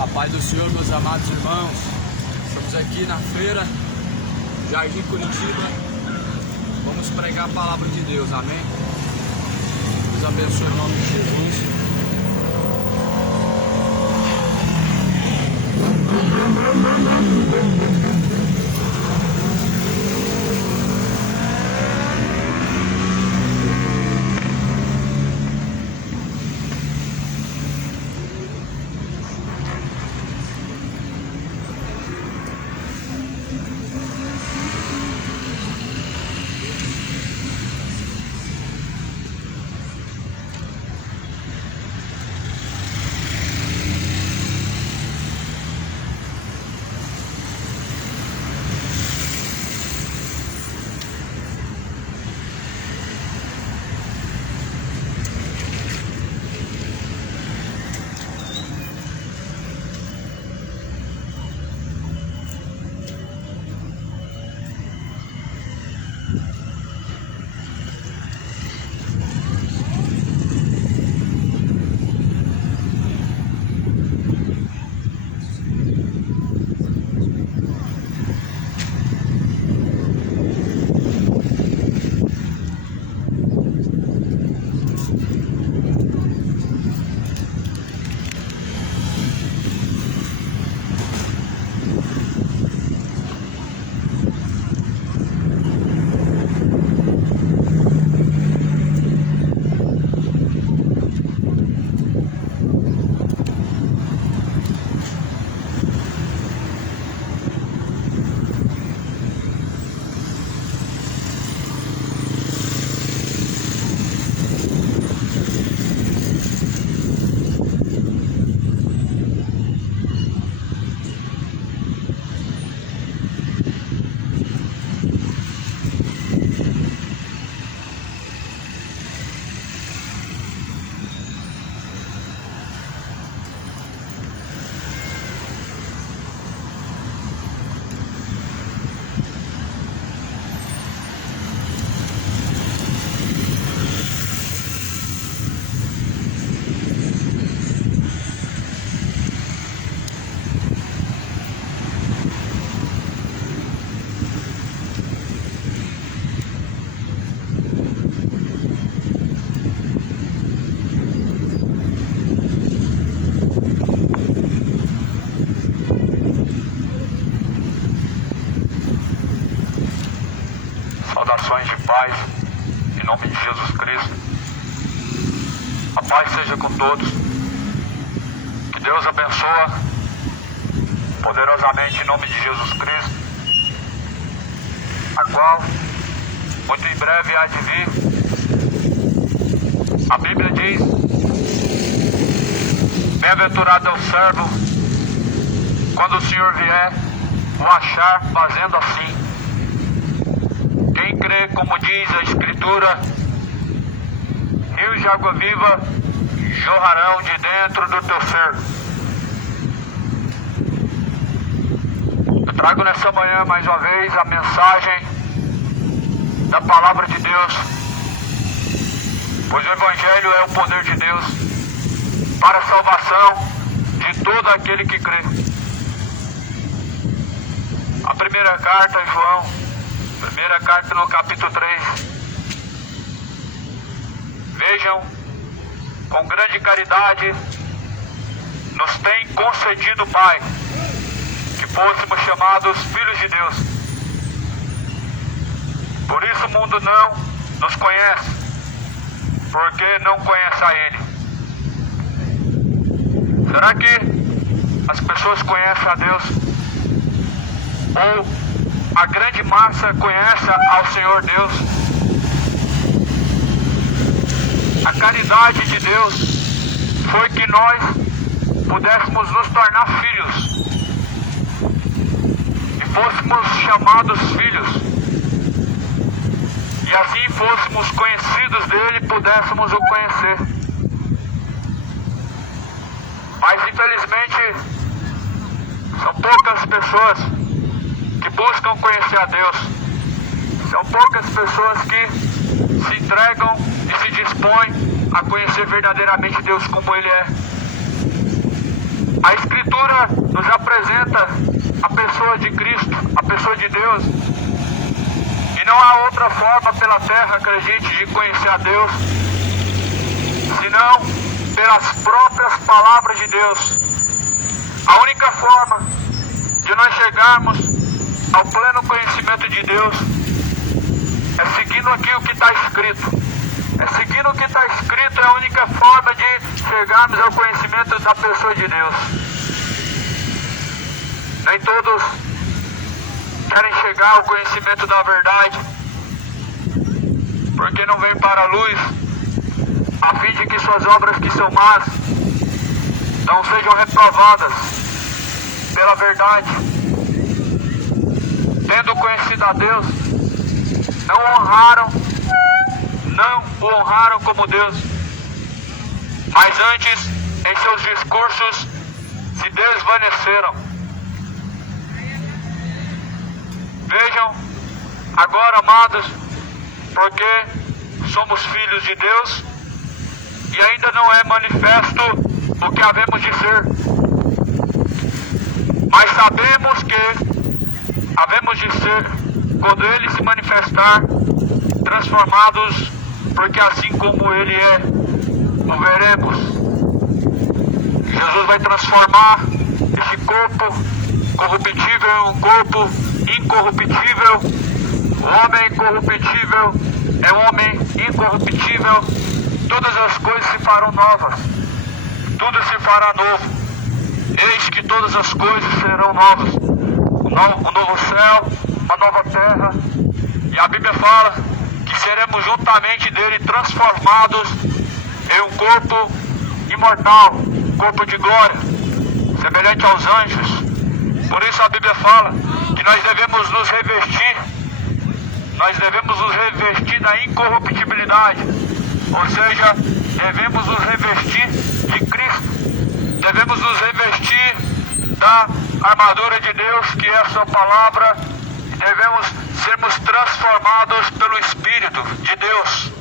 A paz do Senhor, meus amados irmãos. Estamos aqui na feira, Jardim Curitiba. Vamos pregar a palavra de Deus, amém? Deus abençoe em nome de Jesus. Saudações de paz, em nome de Jesus Cristo. A paz seja com todos. Que Deus abençoe poderosamente em nome de Jesus Cristo, a qual muito em breve há de vir. A Bíblia diz: bem-aventurado é o servo quando o Senhor vier o achar fazendo assim. Quem crê, como diz a Escritura, rios de água viva jorrarão de dentro do teu ser. Eu trago nessa manhã mais uma vez a mensagem da palavra de Deus, pois o Evangelho é o poder de Deus para a salvação de todo aquele que crê. A primeira carta de João, primeira carta no capítulo 3. Vejam, com grande caridade nos tem concedido o Pai, que fôssemos chamados filhos de Deus. Por isso o mundo não nos conhece, porque não conhece a Ele. Será que as pessoas conhecem a Deus? Ou a grande massa conhece ao Senhor Deus? A caridade de Deus foi que nós pudéssemos nos tornar filhos e fôssemos chamados filhos, e assim fôssemos conhecidos dele e pudéssemos o conhecer. Mas infelizmente são poucas pessoas que buscam conhecer a Deus. São poucas pessoas que se entregam e se dispõem a conhecer verdadeiramente Deus como Ele é. A Escritura Escritura nos apresenta a pessoa de Cristo, a pessoa de Deus. E não há outra forma pela terra, acredite, de conhecer a Deus, senão pelas próprias palavras de Deus. A única forma de nós chegarmos ao pleno conhecimento de Deus é seguindo aqui o que está escrito. É seguindo o que está escrito, é a única forma de chegarmos ao conhecimento da pessoa de Deus. Nem todos querem chegar ao conhecimento da verdade, porque não vêm para a luz, a fim de que suas obras que são más não sejam reprovadas pela verdade. Tendo conhecido a Deus, não o honraram como Deus, mas antes, em seus discursos, se desvaneceram. Vejam agora, amados, porque somos filhos de Deus e ainda não é manifesto o que havemos de ser. Mas sabemos que havemos de ser quando Ele se manifestar, transformados, porque assim como Ele é, o veremos. Jesus vai transformar esse corpo corruptível em um corpo incorruptível. O homem corruptível é um homem incorruptível. Todas as coisas se farão novas. Tudo se fará novo. Eis que todas as coisas serão novas. Um novo céu, uma nova terra. E a Bíblia fala que seremos juntamente dele transformados em um corpo imortal, corpo de glória, semelhante aos anjos. Por isso a Bíblia fala que nós devemos nos revestir da incorruptibilidade, ou seja, devemos nos revestir de Cristo, devemos nos revestir da armadura de Deus, que é a sua palavra, e devemos sermos transformados pelo Espírito de Deus.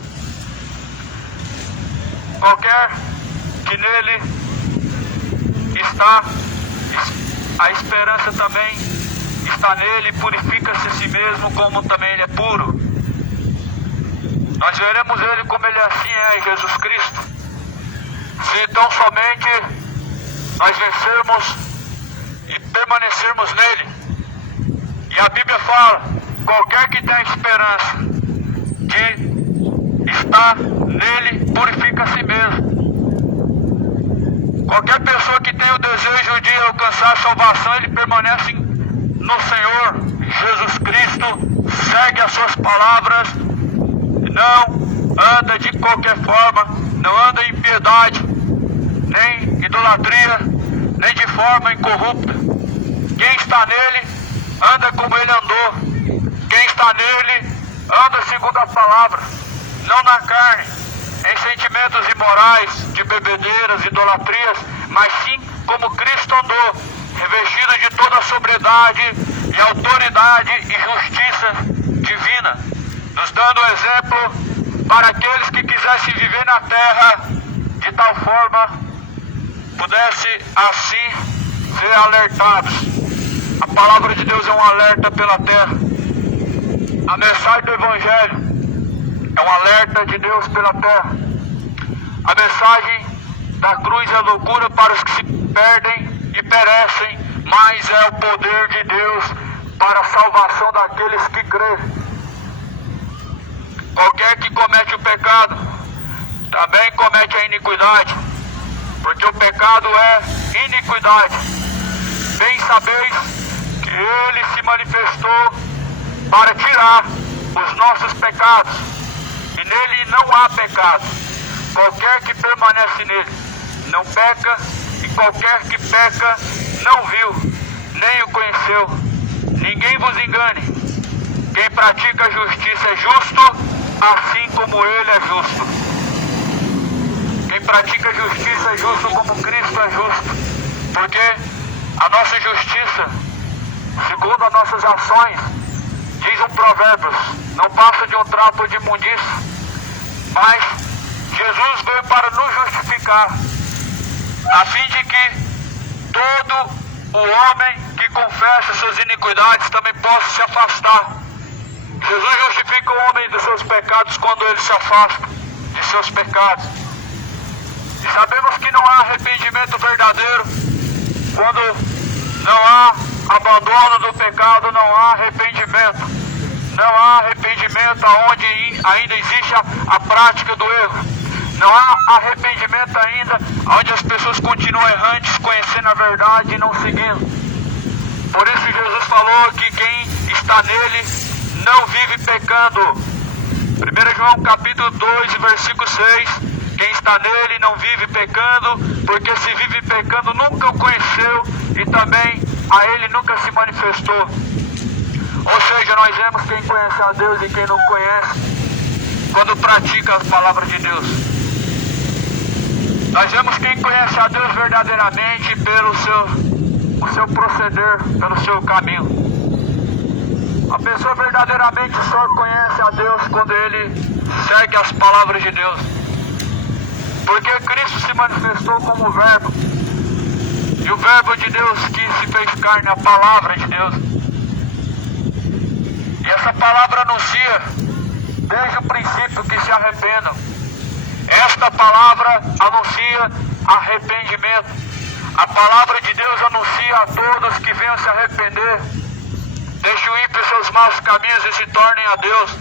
Qualquer que nele está, a esperança também está nele, purifica-se a si mesmo como também ele é puro. Nós veremos ele como ele assim é em Jesus Cristo, se tão somente nós vencermos e permanecermos nele. E a Bíblia fala, qualquer que tem esperança de estar nele, purifica a si mesmo. Qualquer pessoa que tem o desejo de alcançar a salvação, ele permanece no Senhor Jesus Cristo, segue as suas palavras, não anda de qualquer forma, não anda em impiedade, nem idolatria, nem de forma incorrupta. Quem está nele, anda como ele andou. Quem está nele, anda segundo a palavra, não na carne, em sentimentos imorais, de bebedeiras, idolatrias, mas sim como Cristo andou, revestido de toda a sobriedade e autoridade e justiça divina, nos dando exemplo para aqueles que quisessem viver na terra de tal forma, pudesse assim ser alertados. A palavra de Deus é um alerta pela terra. A mensagem do Evangelho é um alerta de Deus pela terra. A mensagem da cruz é loucura para os que se perdem e perecem, mas é o poder de Deus para a salvação daqueles que crêem. Qualquer que comete o pecado também comete a iniquidade, porque o pecado é iniquidade. Bem sabeis que ele se manifestou para tirar os nossos pecados, e nele não há pecado. Qualquer que permanece nele não peca, e qualquer que peca não viu, nem o conheceu. Ninguém vos engane. Quem pratica a justiça é justo, assim como ele é justo. Quem pratica a justiça é justo como Cristo é justo, porque a nossa justiça, segundo as nossas ações, diz um provérbio, não passa de um trapo de imundícia, mas Jesus veio para nos justificar, a fim de que todo o homem que confessa suas iniquidades também possa se afastar. Jesus justifica o homem dos seus pecados quando ele se afasta de seus pecados. E sabemos que não há arrependimento verdadeiro quando não há abandono do pecado, não há arrependimento. Não há arrependimento onde ainda existe a prática do erro. Não há arrependimento ainda onde as pessoas continuam errantes, conhecendo a verdade e não seguindo. Por isso Jesus falou que quem está nele não vive pecando. 1 João capítulo 2, versículo 6. Quem está nele não vive pecando, porque se vive pecando nunca o conheceu e também a ele nunca se manifestou. Ou seja, nós vemos quem conhece a Deus e quem não conhece quando pratica a palavra de Deus. Nós vemos quem conhece a Deus verdadeiramente pelo seu proceder, pelo seu caminho. A pessoa verdadeiramente só conhece a Deus quando ele segue as palavras de Deus. Porque Cristo se manifestou como Verbo. E o Verbo de Deus que se fez carne, a palavra de Deus. E essa palavra anuncia desde o princípio que se arrependam. Esta palavra anuncia arrependimento. A palavra de Deus anuncia a todos que venham se arrepender. Deixe o ímpio seus maus caminhos e se tornem a Deus.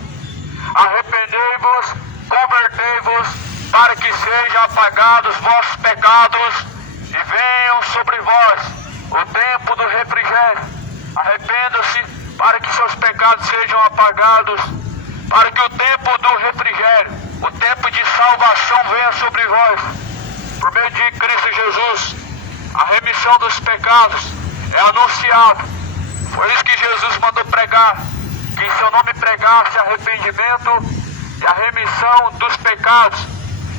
Arrependei-vos, convertei-vos, para que sejam apagados vossos pecados e venham sobre vós o tempo do refrigério. Arrependam-se para que seus pecados sejam apagados, para que o tempo do refrigério, o tempo de salvação venha sobre vós. Por meio de Cristo Jesus, a remissão dos pecados é anunciada. Foi isso que Jesus mandou pregar, que em seu nome pregasse arrependimento e a remissão dos pecados.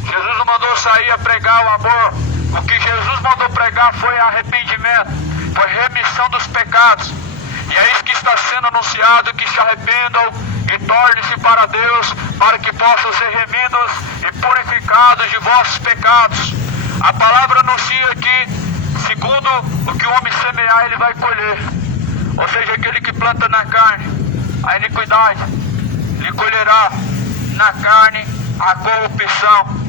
Jesus não mandou sair a pregar o amor. O que Jesus mandou pregar foi arrependimento, foi remissão dos pecados. E é isso que está sendo anunciado, que se arrependam e tornem-se para Deus, para que possam ser remidos e purificados de vossos pecados. A palavra anuncia que, segundo o que o homem semear, ele vai colher. Ou seja, aquele que planta na carne a iniquidade, ele colherá na carne a corrupção.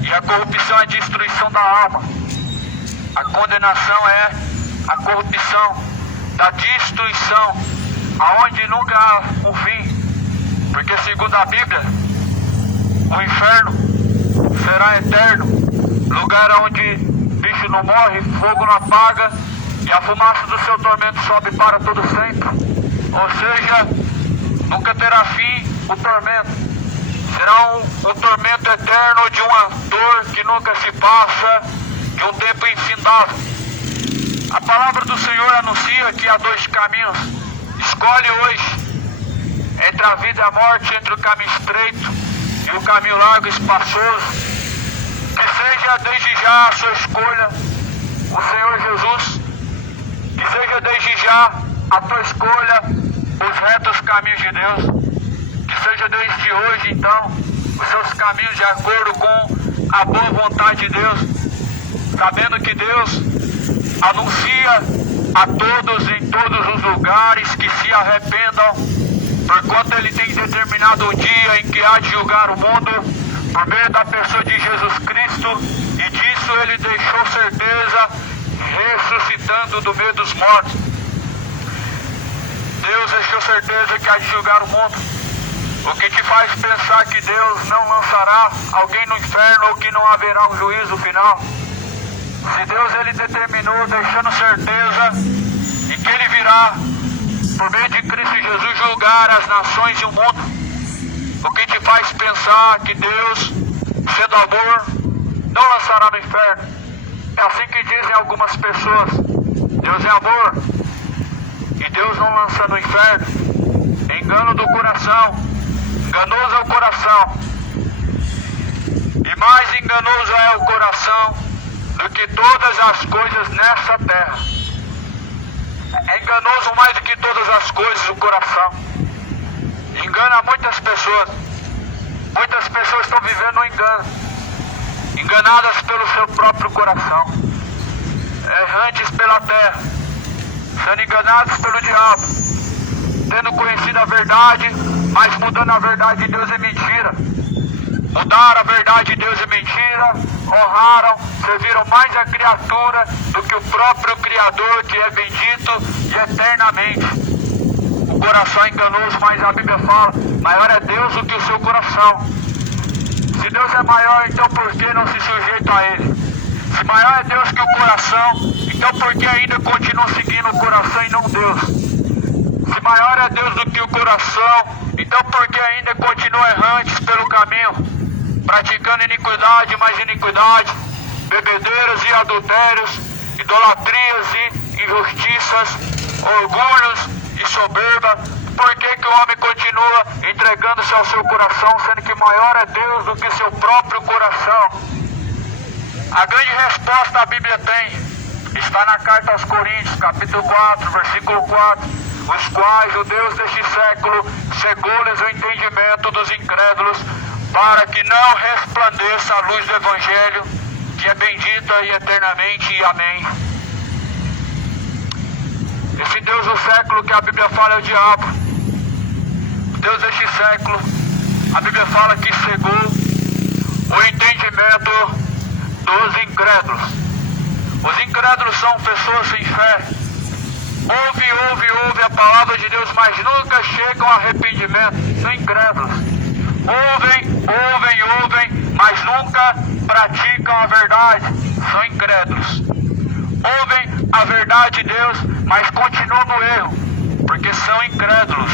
E a corrupção é a destruição da alma. A condenação é a corrupção da destruição, aonde nunca há um fim. Porque segundo a Bíblia, o inferno será eterno, lugar onde bicho não morre, fogo não apaga, e a fumaça do seu tormento sobe para todo sempre. Ou seja, nunca terá fim o tormento. Será um tormento eterno de uma dor que nunca se passa, de um tempo infindável. A palavra do Senhor anuncia que há dois caminhos. Escolhe hoje entre a vida e a morte, entre o caminho estreito e o caminho largo e espaçoso. Que seja desde já a sua escolha o Senhor Jesus. Que seja desde já a tua escolha os retos caminhos de Deus. Que seja desde hoje, então, os seus caminhos de acordo com a boa vontade de Deus, sabendo que Deus anuncia a todos em todos os lugares que se arrependam, porquanto Ele tem determinado o dia em que há de julgar o mundo por meio da pessoa de Jesus Cristo, e disso Ele deixou certeza, ressuscitando do meio dos mortos. Deus deixou certeza que há de julgar o mundo. O que te faz pensar que Deus não lançará alguém no inferno ou que não haverá um juízo final? Se Deus ele determinou, deixando certeza, e que Ele virá, por meio de Cristo Jesus, julgar as nações e o mundo, o que te faz pensar que Deus, sendo amor, não lançará no inferno? É assim que dizem algumas pessoas. Deus é amor e Deus não lança no inferno. Engano do coração. Enganoso é o coração, e mais enganoso é o coração do que todas as coisas nessa terra. É enganoso mais do que todas as coisas o coração. Engana muitas pessoas. Muitas pessoas estão vivendo no engano, enganadas pelo seu próprio coração, errantes pela terra, sendo enganados pelo diabo, tendo conhecido a verdade, mas mudando a verdade de Deus em mentira. Mudaram a verdade de Deus em mentira, honraram, serviram mais a criatura do que o próprio Criador, que é bendito e eternamente. O coração é enganoso, mas a Bíblia fala, maior é Deus do que o seu coração. Se Deus é maior, então por que não se sujeita a Ele? Se maior é Deus que o coração, então por que ainda continuam seguindo o coração e não Deus? Se maior é Deus do que o coração, então por que ainda continuam errantes pelo caminho? Praticando iniquidade, mais iniquidade, bebedeiros e adultérios, idolatrias e injustiças, orgulhos e soberba. Por que que o homem continua entregando-se ao seu coração, sendo que maior é Deus do que seu próprio coração? A grande resposta a Bíblia tem, está na carta aos Coríntios, capítulo 4, versículo 4, os quais o Deus deste século cegou-lhes o entendimento dos incrédulos, para que não resplandeça a luz do Evangelho, que é bendita e eternamente, e amém. Esse Deus do século que a Bíblia fala é o diabo. Deus deste século, a Bíblia fala que cegou o entendimento dos incrédulos. Os incrédulos são pessoas sem fé. Ouve a palavra de Deus, mas nunca chegam a arrependimento. São incrédulos. Ouvem, mas nunca praticam a verdade. São incrédulos. Ouvem a verdade de Deus, mas continuam no erro, porque são incrédulos.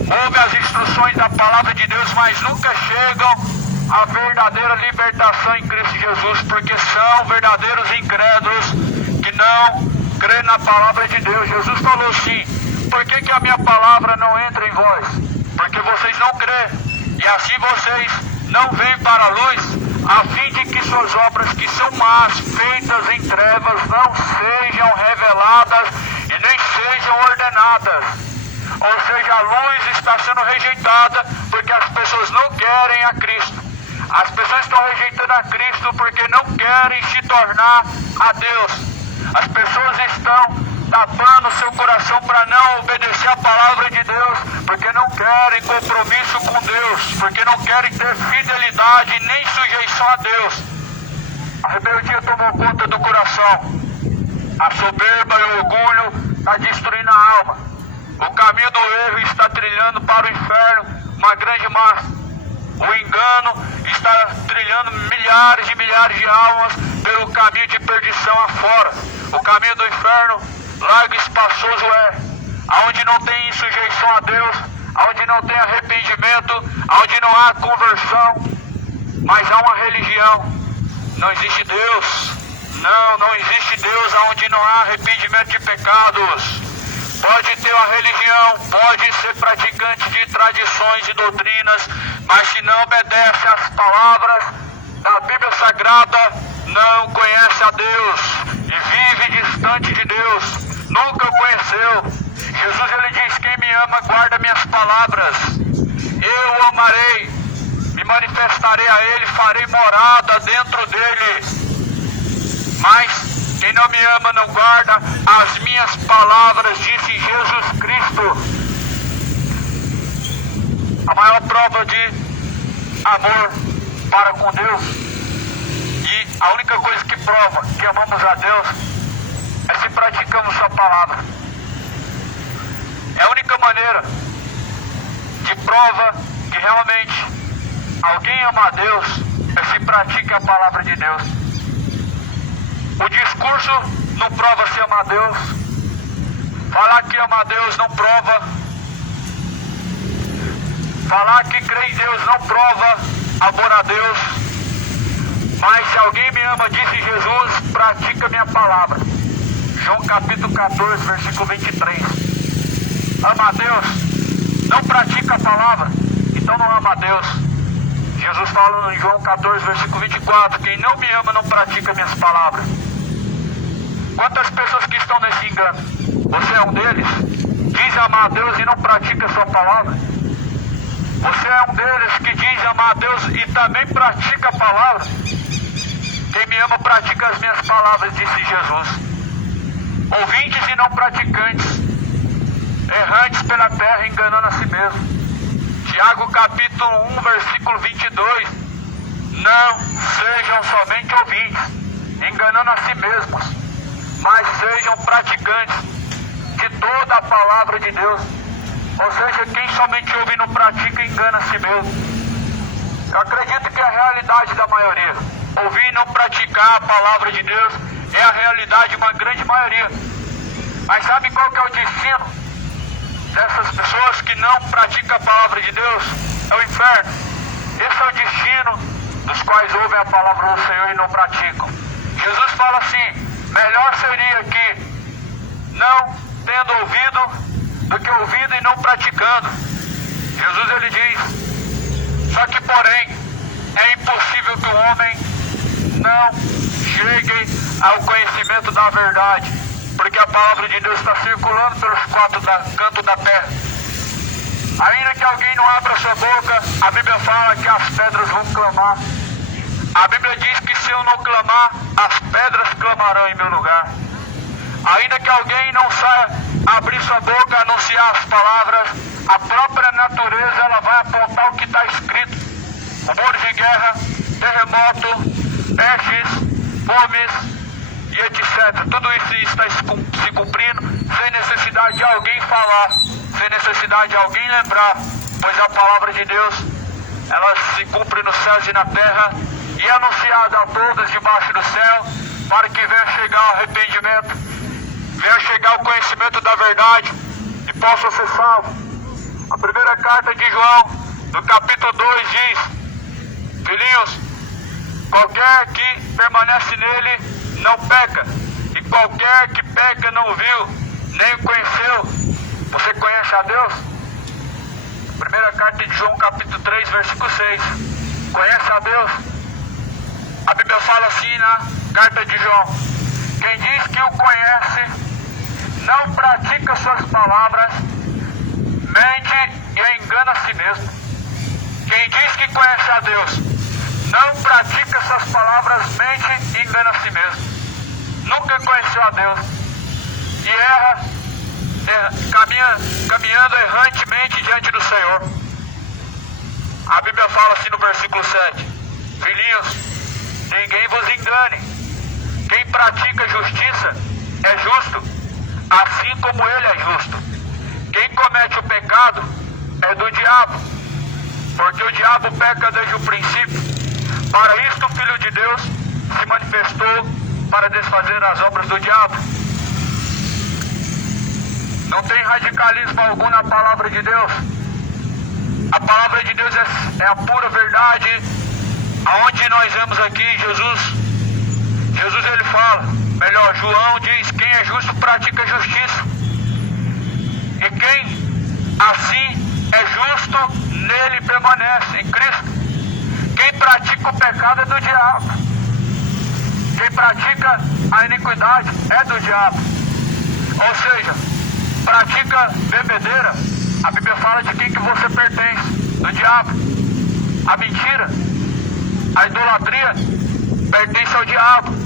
Ouvem as instruções da palavra de Deus, mas nunca chegam à verdadeira libertação em Cristo Jesus, porque são verdadeiros incrédulos que não creem na palavra de Deus. Jesus falou assim: por que a minha palavra não entra em vós? Porque vocês não creem. E assim vocês não vêm para a luz, a fim de que suas obras que são más, feitas em trevas, não sejam reveladas e nem sejam ordenadas. Ou seja, a luz está sendo rejeitada porque as pessoas não querem a Cristo. As pessoas estão rejeitando a Cristo porque não querem se tornar a Deus. As pessoas estão tapando seu coração para não obedecer a palavra de Deus, porque não querem compromisso com Deus, porque não querem ter fidelidade nem sujeição a Deus. A rebeldia tomou conta do coração. A soberba e o orgulho está destruindo a alma. O caminho do erro está trilhando para o inferno uma grande massa. O engano está trilhando milhares e milhares de almas pelo caminho de perdição afora. O caminho do inferno largo e espaçoso é, aonde não tem sujeição a Deus, aonde não tem arrependimento, aonde não há conversão, mas há uma religião. Não existe Deus. Não existe Deus aonde não há arrependimento de pecados. Pode ter uma religião, pode ser praticante de tradições e doutrinas, mas se não obedece às palavras da Bíblia Sagrada, não conhece a Deus e vive distante de Deus. Nunca o conheceu. Jesus, ele diz: quem me ama guarda minhas palavras. Eu o amarei, me manifestarei a ele, farei morada dentro dele. Mas quem não me ama não guarda as minhas palavras, disse Jesus Cristo. A maior prova de amor para com Deus, e a única coisa que prova que amamos a Deus, é se praticamos sua palavra. É a única maneira que prova que realmente alguém ama a Deus, é se pratica a palavra de Deus. O discurso não prova se ama a Deus. Falar que ama a Deus não prova. Falar que crê em Deus não prova amor a Deus. Mas se alguém me ama, disse Jesus, pratica minha palavra. João capítulo 14, versículo 23. Ama a Deus, não pratica a palavra, então não ama a Deus. Jesus fala em João 14, versículo 24, quem não me ama não pratica minhas palavras. Quantas pessoas que estão nesse engano? Você é um deles? Diz amar a Deus e não pratica a sua palavra? Você é um deles que diz amar a Deus e também pratica a palavra? Quem me ama pratica as minhas palavras, disse Jesus. ouvintes e não praticantes, errantes pela terra, enganando a si mesmo. Tiago capítulo 1, versículo 22. Não sejam somente ouvintes, enganando a si mesmos, mas sejam praticantes de toda a palavra de Deus. Ou seja, quem somente ouve e não pratica, engana a si mesmo. Eu acredito que é a realidade da maioria. Ouvir e não praticar a palavra de Deus é a realidade de uma grande maioria. Mas sabe qual que é o destino dessas pessoas que não praticam a palavra de Deus? É o inferno. Esse é o destino dos quais ouvem a palavra do Senhor e não praticam. Jesus fala assim: melhor seria que não tendo ouvido do que ouvido e não praticando. Jesus ele diz: só que porém é impossível que o homem não chegue ao conhecimento da verdade, porque a palavra de Deus está circulando pelos quatro cantos da terra. Ainda que alguém não abra sua boca, a Bíblia fala que as pedras vão clamar. A Bíblia diz que se eu não clamar, as pedras clamarão em meu lugar. Ainda que alguém não saia abrir sua boca, anunciar as palavras, a própria natureza ela vai apontar o que está escrito: rumores de guerra, terremoto, pestes, fomes e etc. Tudo isso está se cumprindo sem necessidade de alguém falar, sem necessidade de alguém lembrar, pois a palavra de Deus ela se cumpre nos céus e na terra e é anunciada a todos debaixo do céu, para que venha chegar o arrependimento, venha chegar o conhecimento da verdade e possa ser salvo. A primeira carta de João, no capítulo 2, diz: filhinhos, qualquer que permanece nele não peca, e qualquer que peca não viu, nem o conheceu. Você conhece a Deus? Primeira carta de João, capítulo 3, versículo 6. Conhece a Deus? A Bíblia fala assim na carta de João: quem diz que o conhece, não pratica suas palavras, mente e engana a si mesmo. Quem diz que conhece a Deus, não pratica suas palavras, mente e engana a si mesmo. Nunca conheceu a Deus e erra, caminhando errantemente diante do Senhor. A Bíblia fala assim no versículo 7: filhinhos, ninguém vos engane. Quem pratica justiça é justo, assim como ele é justo. Quem comete o pecado é do diabo, porque o diabo peca desde o princípio. Para isto o Filho de Deus se manifestou, para desfazer as obras do diabo. Não tem radicalismo algum na palavra de Deus. A palavra de Deus é a pura verdade. Aonde nós vemos aqui Jesus ele fala, melhor, João diz: quem é justo pratica justiça, e quem assim é justo, nele permanece, em Cristo. Quem pratica o pecado é do diabo. Quem pratica a iniquidade é do diabo. Ou seja, pratica bebedeira, a Bíblia fala de quem que você pertence: do diabo. A mentira, a idolatria pertence ao diabo.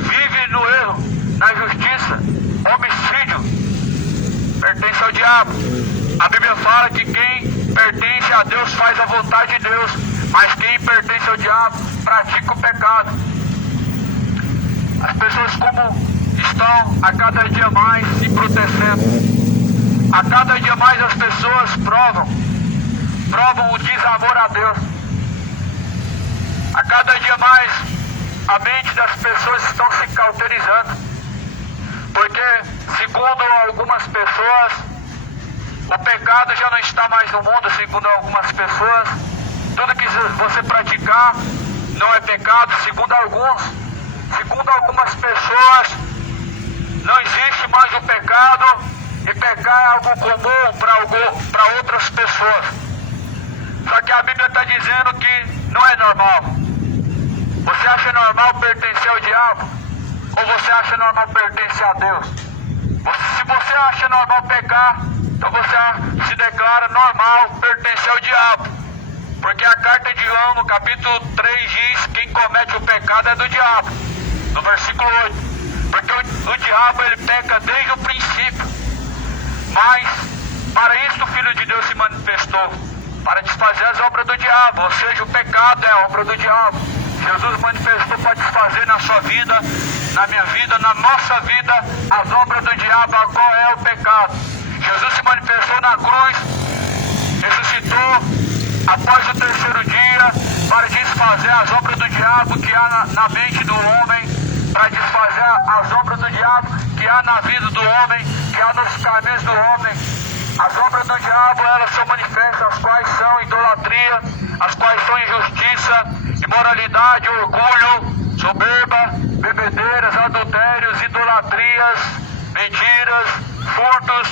Vive no erro, na injustiça, homicídio pertence ao diabo. A Bíblia fala que quem pertence a Deus faz a vontade de Deus, mas quem pertence ao diabo pratica o pecado. As pessoas como estão a cada dia mais se embrutecendo. A cada dia mais as pessoas provam o desamor a Deus. A cada dia mais a mente das pessoas estão se cauterizando, porque segundo algumas pessoas o pecado já não está mais no mundo. Segundo algumas pessoas, tudo que você praticar não é pecado. Segundo algumas pessoas, não existe mais o pecado, e pecar é algo comum para outras pessoas. Só que a Bíblia está dizendo que não é normal. Você acha normal pertencer ao diabo? Ou você acha normal pertencer a Deus? Se você acha normal pecar, então você se declara normal pertencer ao diabo. Porque a carta de João, no capítulo 3, diz: quem comete o pecado é do diabo. No versículo 8: porque o diabo ele peca desde o princípio. Mas para isso o Filho de Deus se manifestou, para desfazer as obras do diabo, ou seja, o pecado é a obra do diabo. Jesus manifestou para desfazer na sua vida, na minha vida, na nossa vida, as obras do diabo, a qual é o pecado. Jesus se manifestou na cruz, ressuscitou após o terceiro dia, para desfazer as obras do diabo que há na mente do homem, para desfazer as obras do diabo que há na vida do homem, que há nos caminhos do homem. As obras do diabo, elas são manifestas, as quais são idolatria, as quais são injustiça, imoralidade, orgulho, soberba, bebedeiras, adultérios, idolatrias, mentiras, furtos,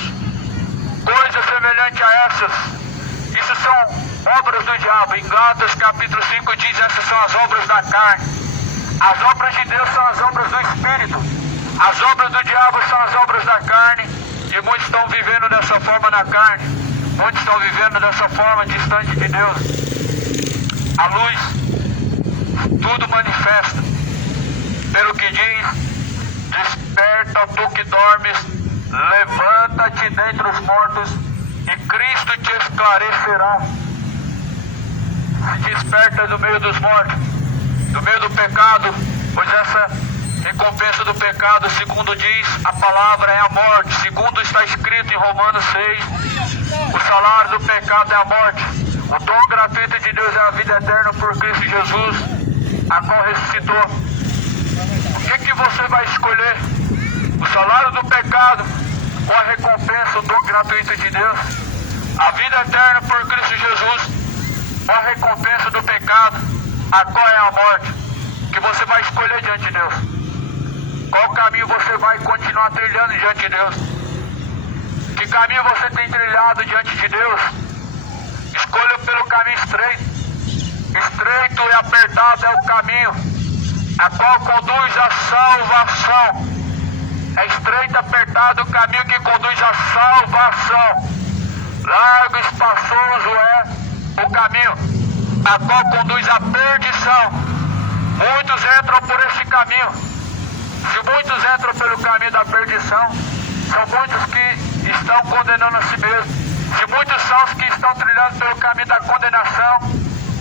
coisas semelhantes a essas. Isso são obras do diabo. Em Gálatas capítulo 5 diz: essas são as obras da carne. As obras de Deus são as obras do Espírito. As obras do diabo são as obras da carne. E muitos estão vivendo dessa forma na carne. Muitos estão vivendo dessa forma distante de Deus. A luz tudo manifesta. Pelo que diz: desperta tu que dormes, levanta-te dentre os mortos, e Cristo te esclarecerá. Se desperta do meio dos mortos, do meio do pecado, pois essa recompensa do pecado, segundo diz a palavra, é a morte. Segundo está escrito em Romanos 6, o salário do pecado é a morte. O dom gratuito de Deus é a vida eterna por Cristo Jesus, a qual ressuscitou. O que você vai escolher? O salário do pecado ou a recompensa, o dom gratuito de Deus? A vida eterna por Cristo Jesus ou a recompensa do pecado, a qual é a morte? Que você vai escolher diante de Deus. Qual caminho você vai continuar trilhando diante de Deus? Que caminho você tem trilhado diante de Deus? Escolha pelo caminho estreito. Estreito e apertado é o caminho, a qual conduz à salvação. É estreito e apertado o caminho que conduz à salvação. Largo e espaçoso é o caminho, a qual conduz à perdição. Muitos entram por este caminho. Se muitos entram pelo caminho da perdição, são muitos que estão condenando a si mesmos. Se muitos são os que estão trilhando pelo caminho da condenação,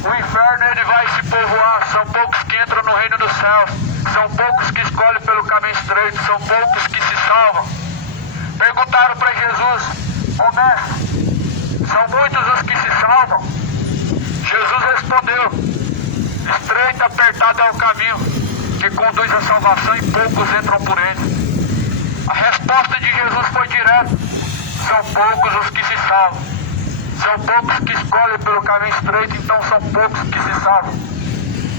o inferno ele vai se povoar. São poucos que entram no reino dos céus. São poucos que escolhem pelo caminho estreito. São poucos que se salvam. Perguntaram para Jesus: ô mestre, são muitos os que se salvam? Jesus respondeu: estreito e apertado é o caminho que conduz à salvação, e poucos entram por ele. A resposta de Jesus foi direta: são poucos os que se salvam. São poucos que escolhem pelo caminho estreito, então são poucos que se salvam.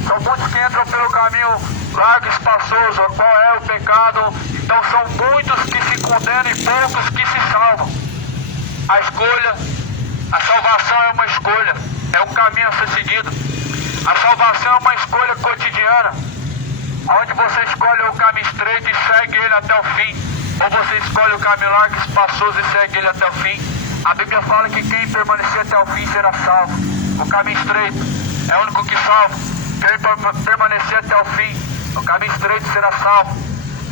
São muitos que entram pelo caminho largo e espaçoso, qual é o pecado, então são muitos que se condenam e poucos que se salvam. A escolha, a salvação é uma escolha, é um caminho a ser seguido. A salvação é uma escolha cotidiana, onde você escolhe o caminho estreito e segue ele até o fim, ou você escolhe o caminho largo e espaçoso e segue ele até o fim. A Bíblia fala que quem permanecer até o fim será salvo. O caminho estreito é o único que salva. Quem permanecer até o fim, o caminho estreito será salvo.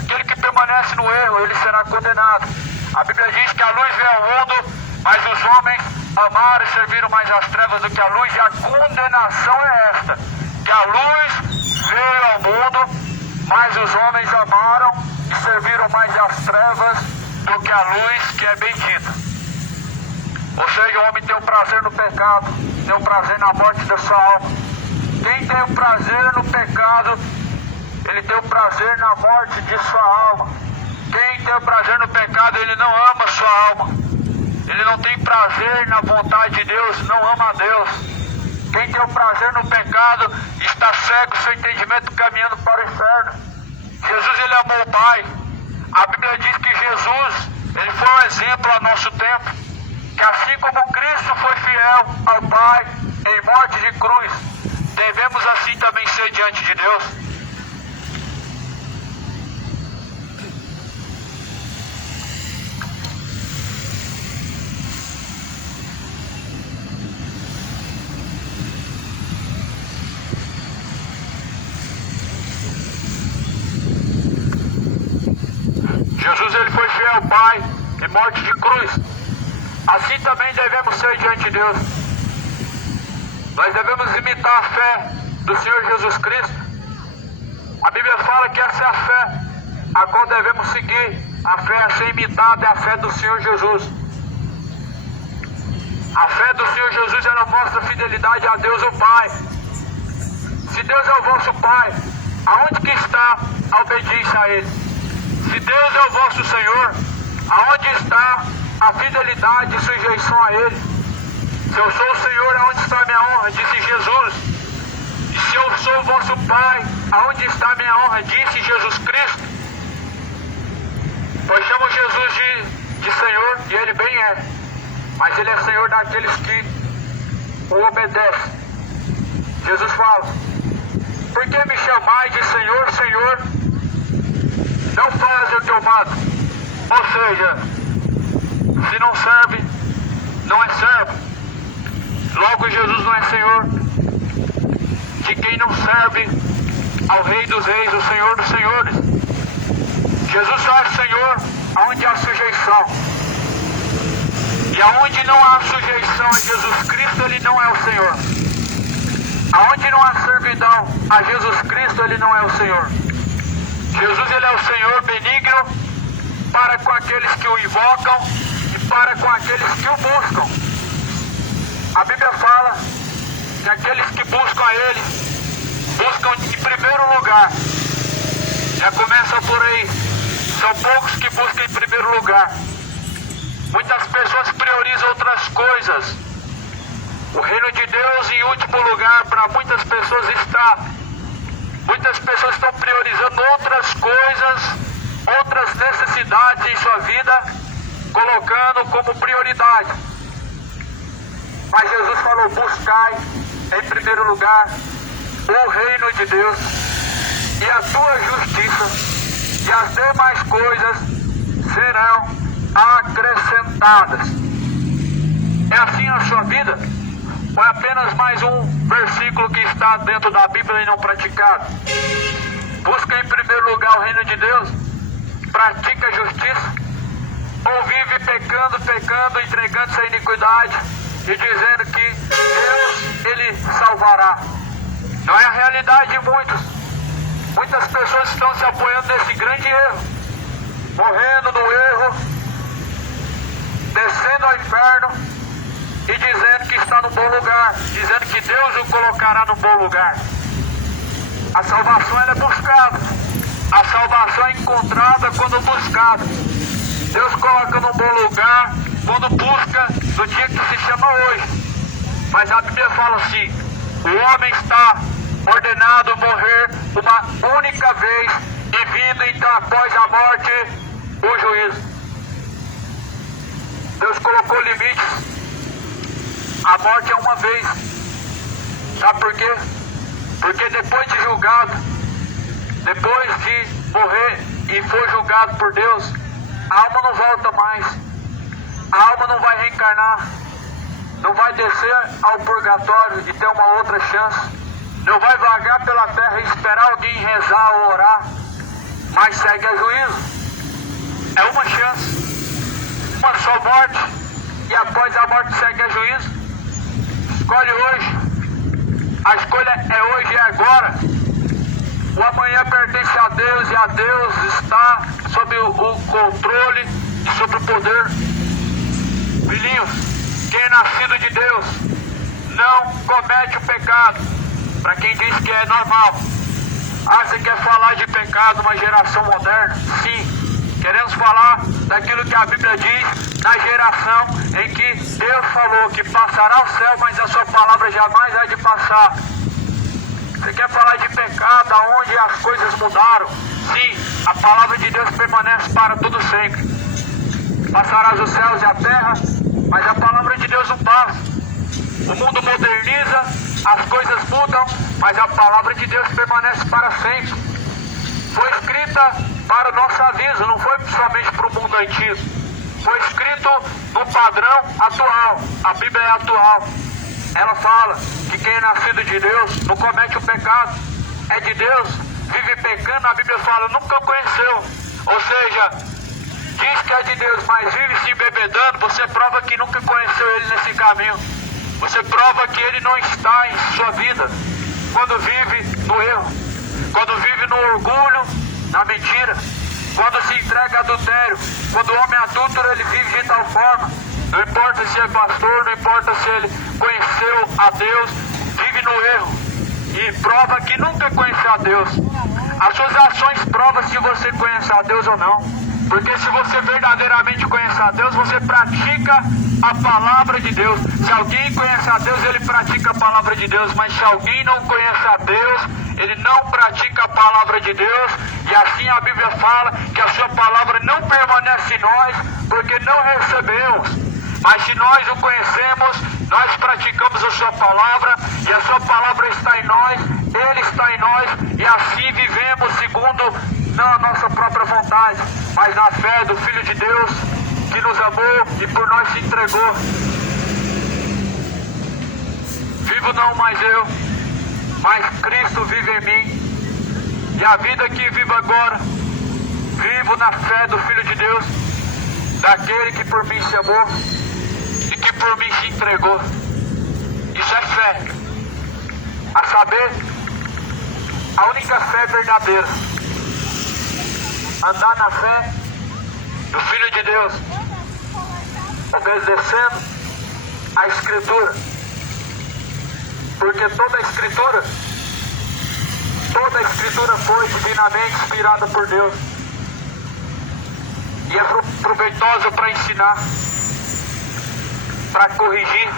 Aquele que permanece no erro, ele será condenado. A Bíblia diz que a luz veio ao mundo, mas os homens amaram e serviram mais as trevas do que a luz, e a condenação é esta: que a luz veio ao mundo, mas os homens amaram e serviram mais as trevas do que a luz, que é bendita. Ou seja, o homem tem o prazer no pecado, tem o prazer na morte da sua alma. Quem tem o prazer no pecado, ele tem o prazer na morte de sua alma. Quem tem o prazer no pecado, ele não ama sua alma. Ele não tem prazer na vontade de Deus, não ama a Deus. Quem tem o prazer no pecado, está cego, seu entendimento caminhando para o inferno. Jesus, ele amou o Pai. A Bíblia diz que Jesus, ele foi um exemplo ao nosso tempo. Que assim como Cristo foi fiel ao Pai em morte de cruz, devemos assim também ser diante de Deus. Pai em morte de cruz. Assim também devemos ser diante de Deus. Nós devemos imitar a fé do Senhor Jesus Cristo. A Bíblia fala que essa é a fé a qual devemos seguir. A fé a ser imitada é a fé do Senhor Jesus. A fé do Senhor Jesus, ela mostra fidelidade a Deus o Pai. Se Deus é o vosso Pai, aonde que está a obediência a Ele? Se Deus é o vosso Senhor, aonde está a fidelidade e sujeição a Ele? Se eu sou o Senhor, aonde está a minha honra? Disse Jesus. E se eu sou o vosso Pai, aonde está a minha honra? Disse Jesus Cristo. Nós chamamos Jesus de Senhor, e Ele bem é. Mas Ele é Senhor daqueles que o obedecem. Jesus fala: por que me chamais de Senhor, Senhor? Não fazem o que eu mando. Ou seja, se não serve, não é servo. Logo Jesus não é Senhor de quem não serve ao Rei dos Reis, o Senhor dos Senhores. Jesus só é Senhor aonde há sujeição. E aonde não há sujeição a Jesus Cristo, Ele não é o Senhor. Aonde não há servidão a Jesus Cristo, Ele não é o Senhor. Jesus, Ele é o Senhor benigno para com aqueles que o invocam e para com aqueles que o buscam. A Bíblia fala que aqueles que buscam a Ele, buscam em primeiro lugar. Já começa por aí. São poucos que buscam em primeiro lugar. Muitas pessoas priorizam outras coisas. O reino de Deus em último lugar para muitas pessoas está. Muitas pessoas estão priorizando outras coisas, outras necessidades em sua vida, colocando como prioridade. Mas Jesus falou: buscai em primeiro lugar o reino de Deus e a tua justiça, e as demais coisas serão acrescentadas. É assim a sua vida? Ou é apenas mais um versículo que está dentro da Bíblia e não praticado? Busca em primeiro lugar o reino de Deus, pratica a justiça, ou vive pecando, entregando-se à iniquidade e dizendo que Deus, Ele salvará? Não é a realidade de muitos. Muitas pessoas estão se apoiando nesse grande erro, morrendo no erro, descendo ao inferno e dizendo que está no bom lugar, dizendo que Deus o colocará no bom lugar. A salvação, ela é buscada. A salvação é encontrada quando buscada. Deus coloca no bom lugar quando busca, no dia que se chama hoje. Mas a Bíblia fala assim: o homem está ordenado a morrer uma única vez, e vindo então após a morte o juízo. Deus colocou limites. A morte é uma vez. Sabe por quê? Porque depois de julgado, depois de morrer e for julgado por Deus, a alma não volta mais. A alma não vai reencarnar, não vai descer ao purgatório e ter uma outra chance, não vai vagar pela terra e esperar alguém rezar ou orar, mas segue a juízo. É uma chance, uma só morte, e após a morte segue a juízo. Escolhe hoje. A escolha é hoje e agora. O amanhã pertence a Deus, e a Deus está sob o controle e sob o poder. Filhinhos, quem é nascido de Deus não comete o pecado. Para quem diz que é normal. Ah, você quer falar de pecado numa geração moderna? Sim. Queremos falar daquilo que a Bíblia diz na geração em que Deus falou que passará o céu, mas a sua palavra jamais há de passar. Você quer falar de pecado, aonde as coisas mudaram? Sim, a palavra de Deus permanece para todo sempre. Passarás os céus e a terra, mas a palavra de Deus não passa. O mundo moderniza, as coisas mudam, mas a palavra de Deus permanece para sempre. Foi escrita para o nosso aviso, não foi somente para o mundo antigo. Foi escrito no padrão atual. A Bíblia é atual. Ela fala que quem é nascido de Deus não comete o pecado. É de Deus, vive pecando. A Bíblia fala, nunca conheceu. Ou seja, diz que é de Deus, mas vive se embebedando, você prova que nunca conheceu Ele nesse caminho. Você prova que Ele não está em sua vida. Quando vive no erro, quando vive no orgulho, na mentira, quando se entrega a adultério, quando o homem adúltero ele vive de tal forma, não importa se é pastor, não importa se ele conheceu a Deus, vive no erro e prova que nunca conheceu a Deus. As suas ações provam se você conhece a Deus ou não. Porque se você verdadeiramente conhece a Deus, você pratica a palavra de Deus. Se alguém conhece a Deus, ele pratica a palavra de Deus. Mas se alguém não conhece a Deus, ele não pratica a palavra de Deus. E assim a Bíblia fala que a sua palavra não permanece em nós, porque não recebemos. Mas se nós o conhecemos, nós praticamos a sua palavra, e a sua palavra está em nós, Ele está em nós, e assim vivemos segundo não a nossa própria vontade, mas na fé do Filho de Deus, que nos amou e por nós se entregou. Vivo não mais eu, mas Cristo vive em mim, e a vida que vivo agora, vivo na fé do Filho de Deus, daquele que por mim se amou e que por mim se entregou. Isso é fé. A saber, a única fé verdadeira. Andar na fé do Filho de Deus, obedecendo a Escritura. Porque toda a Escritura foi divinamente inspirada por Deus. E é proveitosa para ensinar, para corrigir,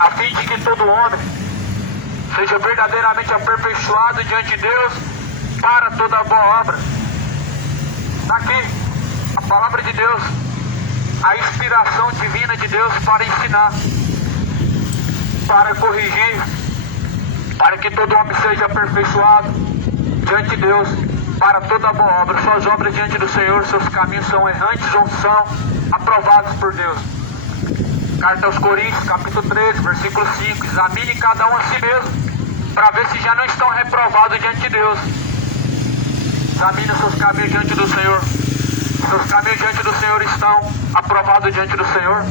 a fim de que todo homem seja verdadeiramente aperfeiçoado diante de Deus para toda boa obra. Está aqui a palavra de Deus, a inspiração divina de Deus para ensinar, para corrigir, para que todo homem seja aperfeiçoado diante de Deus para toda boa obra. Suas obras diante do Senhor, seus caminhos são errantes ou são aprovados por Deus. Carta aos Coríntios, capítulo 13, versículo 5. Examine cada um a si mesmo, para ver se já não estão reprovados diante de Deus. Examine seus caminhos diante do Senhor. Seus caminhos diante do Senhor estão aprovados diante do Senhor.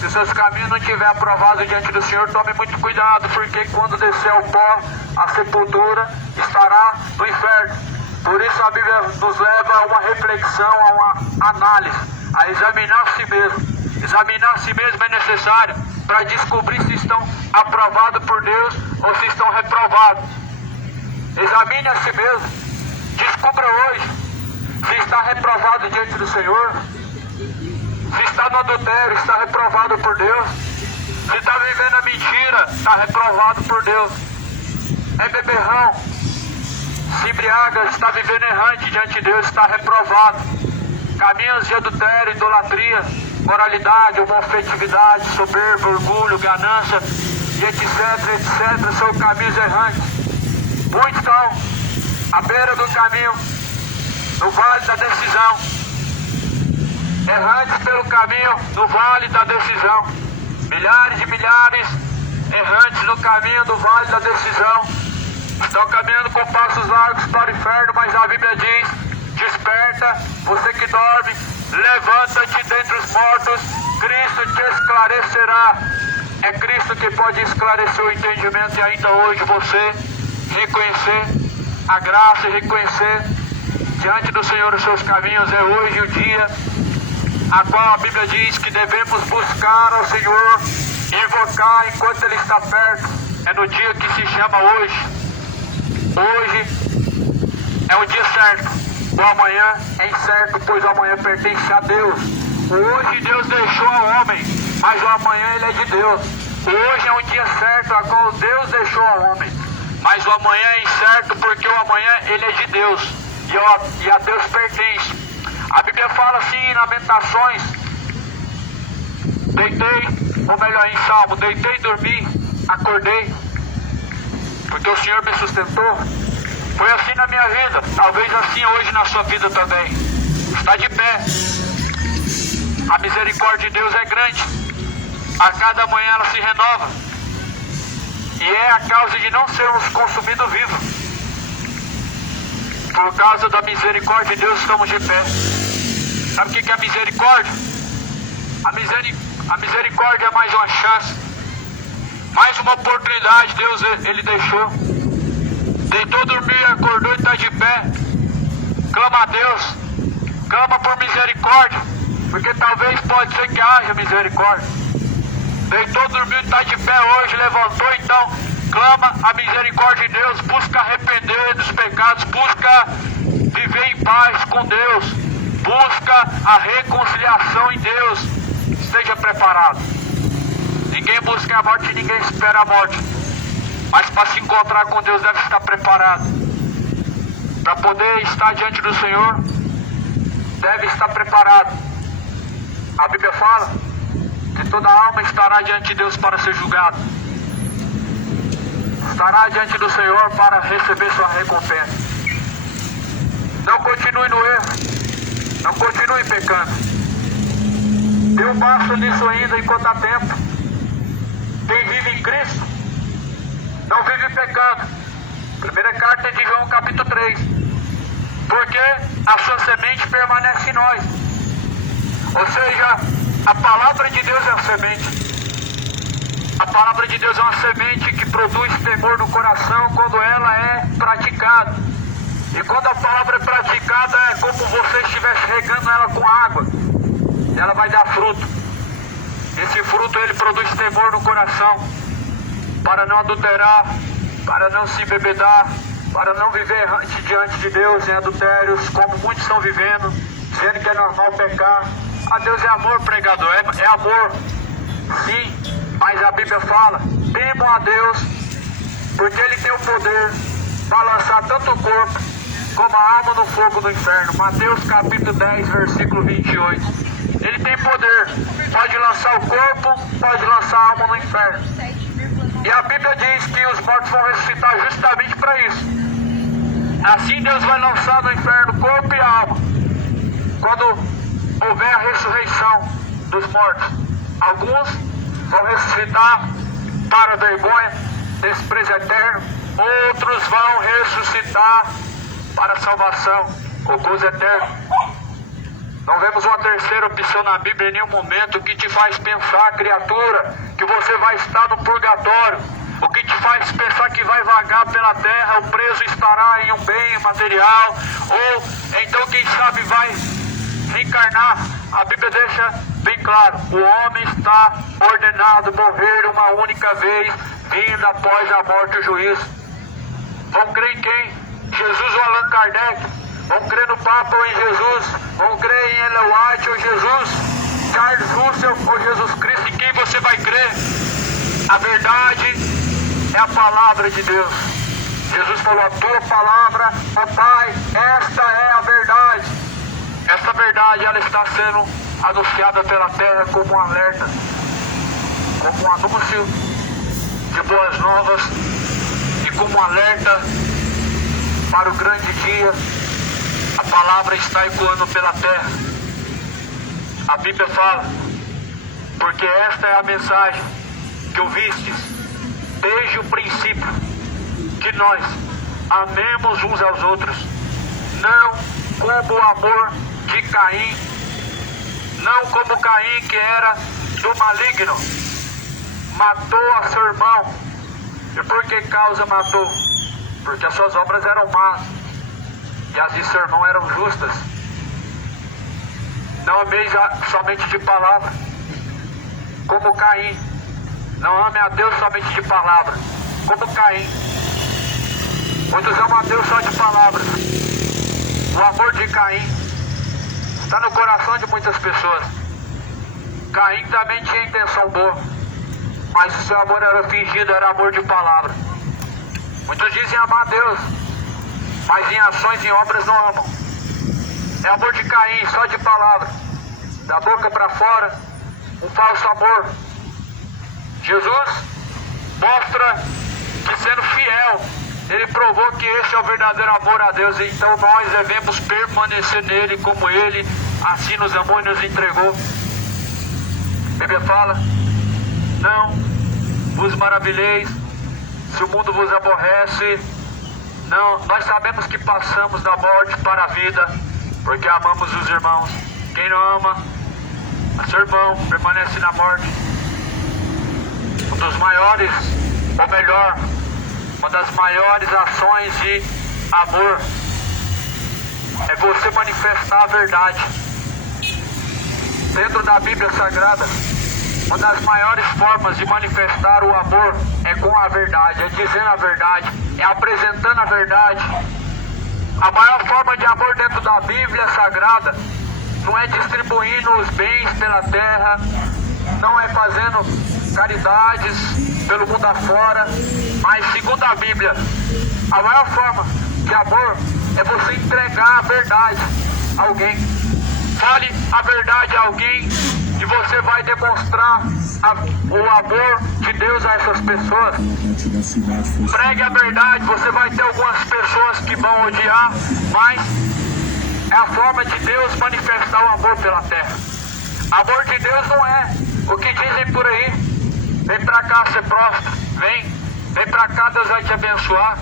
Se seus caminhos não estiverem aprovados diante do Senhor, tome muito cuidado, porque quando descer ao pó, a sepultura estará no inferno. Por isso a Bíblia nos leva a uma reflexão, a uma análise, a examinar a si mesmo. Examinar a si mesmo é necessário para descobrir se estão aprovados por Deus ou se estão reprovados. Examine a si mesmo. Descubra hoje se está reprovado diante do Senhor. Se está no adultério, está reprovado por Deus. Se está vivendo a mentira, está reprovado por Deus. É beberrão, se embriaga, está vivendo errante diante de Deus, está reprovado. Caminhos de adultério, idolatria, moralidade, homofetividade, soberba, orgulho, ganância, e etc, são caminhos errantes. Muitos estão à beira do caminho, no vale da decisão. Errantes pelo caminho, no vale da decisão. Milhares e milhares errantes no caminho do vale da decisão. Estão caminhando com passos largos para o inferno, mas a Bíblia diz: desperta, você que dorme, levanta-te dentre os mortos, Cristo te esclarecerá. É Cristo que pode esclarecer o entendimento, e ainda hoje você reconhecer a graça e reconhecer diante do Senhor os seus caminhos. É hoje o dia a qual a Bíblia diz que devemos buscar ao Senhor e invocar enquanto Ele está perto. É no dia que se chama hoje. Hoje é o dia certo. O amanhã é incerto, pois o amanhã pertence a Deus. Hoje Deus deixou ao homem, mas o amanhã ele é de Deus. Hoje é um dia certo, a qual Deus deixou ao homem, mas o amanhã é incerto, porque o amanhã ele é de Deus, e a Deus pertence. A Bíblia fala assim em Lamentações: deitei, ou melhor, em Salmo: deitei, dormi, acordei, porque o Senhor me sustentou. Foi assim na minha vida, talvez assim hoje na sua vida também. Está de pé. A misericórdia de Deus é grande, a cada manhã ela se renova, e é a causa de não sermos consumidos vivos. Por causa da misericórdia de Deus estamos de pé. Sabe o que é a misericórdia? A misericórdia é mais uma chance, mais uma oportunidade. Deus, Ele deixou. Deitou, dormiu, acordou e está de pé. Clama a Deus, clama por misericórdia, porque talvez pode ser que haja misericórdia. Deitou, dormiu e está de pé hoje, levantou, então clama a misericórdia de Deus, busca arrepender dos pecados, busca viver em paz com Deus, busca a reconciliação em Deus. Esteja preparado. Ninguém busca a morte e ninguém espera a morte, mas para se encontrar com Deus deve estar preparado. Para poder estar diante do Senhor, deve estar preparado. A Bíblia fala que toda alma estará diante de Deus para ser julgado. Estará diante do Senhor para receber sua recompensa. Não continue no erro. Não continue pecando. Dê um passo nisso ainda enquanto há tempo. Quem vive em Cristo não vive pecando. Primeira carta de João, capítulo 3. Porque a sua semente permanece em nós. Ou seja, a palavra de Deus é a semente. A palavra de Deus é uma semente que produz temor no coração quando ela é praticada. E quando a palavra é praticada, é como você estivesse regando ela com água. Ela vai dar fruto. Esse fruto ele produz temor no coração, para não adulterar, para não se embebedar, para não viver errante diante de Deus em adultérios, como muitos estão vivendo, dizendo que é normal pecar. A Deus é amor, pregador, é amor, sim, mas a Bíblia fala, temam a Deus, porque Ele tem o poder para lançar tanto o corpo como a alma no fogo do inferno. Mateus capítulo 10, versículo 28. Ele tem poder, pode lançar o corpo, pode lançar a alma no inferno. E a Bíblia diz que os mortos vão ressuscitar justamente para isso. Assim Deus vai lançar no inferno o corpo e a alma, quando houver a ressurreição dos mortos. Alguns vão ressuscitar para a vergonha, desprezo eterno. Outros vão ressuscitar para a salvação, o gozo eterno. Não vemos uma terceira opção na Bíblia em nenhum momento. O que te faz pensar, criatura, que você vai estar no purgatório? O que te faz pensar que vai vagar pela terra, o preso estará em um bem material, ou então quem sabe vai reencarnar? A Bíblia deixa bem claro, o homem está ordenado morrer uma única vez, vindo após a morte o juízo. Vão crer em quem? Jesus ou Allan Kardec? Vão crer no Papa ou em Jesus? Vão crer em Ellen White ou Jesus? Charles Russell ou Jesus Cristo? Em quem você vai crer? A verdade é a palavra de Deus. Jesus falou, a tua palavra, ó Pai, esta é a verdade. Essa verdade, ela está sendo anunciada pela terra como um alerta, como um anúncio de boas novas e como um alerta para o grande dia. A palavra está ecoando pela terra. A Bíblia fala, porque esta é a mensagem que ouvistes desde o princípio, que nós amemos uns aos outros, não como o amor de Caim, não como Caim, que era do maligno, matou a seu irmão. E por que causa matou? Porque as suas obras eram más e as de seu irmão eram justas. Não ameis somente de palavra, como Caim. Não ame a Deus somente de palavra, como Caim. Muitos amam a Deus só de palavras. O amor de Caim está no coração de muitas pessoas. Caim também tinha intenção boa, mas o seu amor era fingido, era amor de palavra. Muitos dizem amar a Deus, mas em ações e obras não amam. É amor de Caim, só de palavra, da boca para fora, um falso amor. Jesus mostra que, sendo fiel, Ele provou que esse é o verdadeiro amor a Deus. Então nós devemos permanecer nele como Ele assim nos amou e nos entregou. A Bíblia fala, não vos maravilheis se o mundo vos aborrece. Não, nós sabemos que passamos da morte para a vida, porque amamos os irmãos. Quem não ama a seu irmão permanece na morte. Um dos maiores, ou melhor, uma das maiores ações de amor é você manifestar a verdade. Dentro da Bíblia Sagrada, uma das maiores formas de manifestar o amor é com a verdade, é dizendo a verdade, é apresentando a verdade. A maior forma de amor dentro da Bíblia Sagrada não é distribuindo os bens pela terra, não é fazendo caridades pelo mundo afora, mas segundo a Bíblia, a maior forma de amor é você entregar a verdade a alguém. Fale a verdade a alguém e você vai demonstrar o amor de Deus a essas pessoas. Pregue a verdade, você vai ter algumas pessoas que vão odiar, mas é a forma de Deus manifestar o amor pela terra. Amor de Deus não é o que dizem por aí. Vem pra cá ser próspero, vem pra cá, Deus vai te abençoar,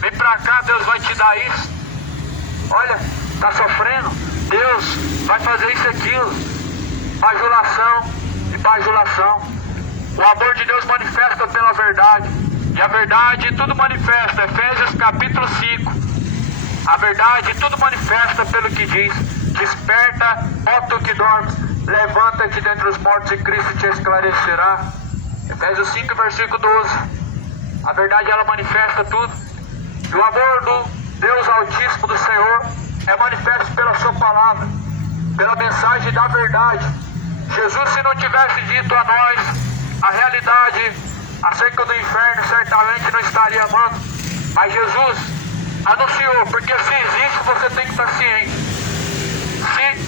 vem pra cá, Deus vai te dar isso. Olha, tá sofrendo, Deus vai fazer isso e aquilo. Bajulação e bajulação. O amor de Deus manifesta pela verdade, e a verdade tudo manifesta. Efésios capítulo 5. A verdade tudo manifesta pelo que diz: desperta, ó tu que dormes, levanta-te dentre os mortos e Cristo te esclarecerá. Efésios 5, versículo 12. A verdade ela manifesta tudo. E o amor do Deus Altíssimo, do Senhor, é manifesto pela sua palavra, pela mensagem da verdade. Jesus, se não tivesse dito a nós a realidade acerca do inferno, certamente não estaria amando. Mas Jesus anunciou, porque se existe, você tem que estar ciente.